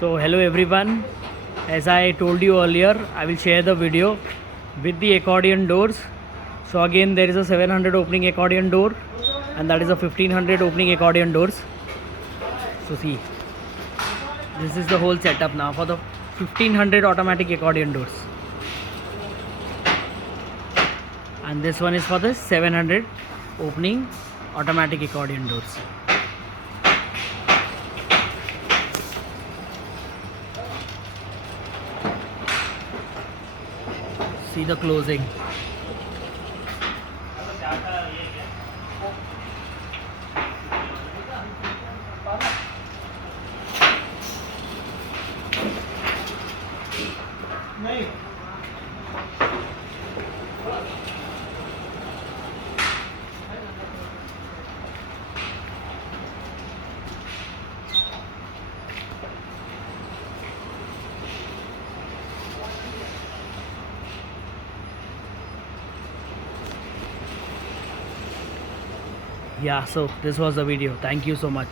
So hello everyone, as I told you earlier, I will share the video with the accordion doors. So again there is a 700 opening accordion door and that is a 1500 opening accordion doors. So see, this is the whole setup now for the 1500 automatic accordion doors, and this one is for the 700 opening automatic accordion doors. See the closing. Yeah, so this was the video. Thank you so much.